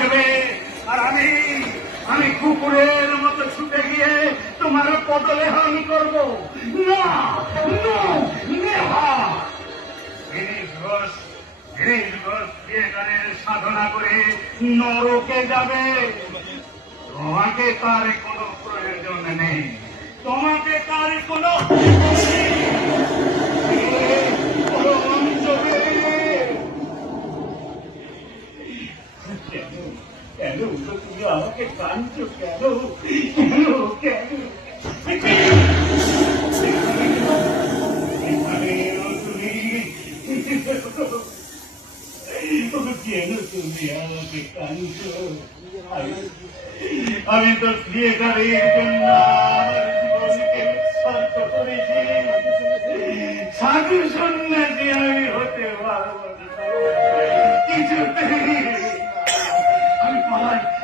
থাকবে। আর আমি আমি কুকুরের মতো ছুটে গিয়ে তোমার পদলে হানি করব। সাধনা করে নরকে যাবে। তোমাকে তার কোনো প্রয়োজন নেই। তোমাকে তার কেন কেন তুমি আমাকে কাঁদছো কেন কেন কেন এখানেও তুমি কেন তুমি আমাকে কাঁদছো আমি তো থিয়েটারের জন্য আমার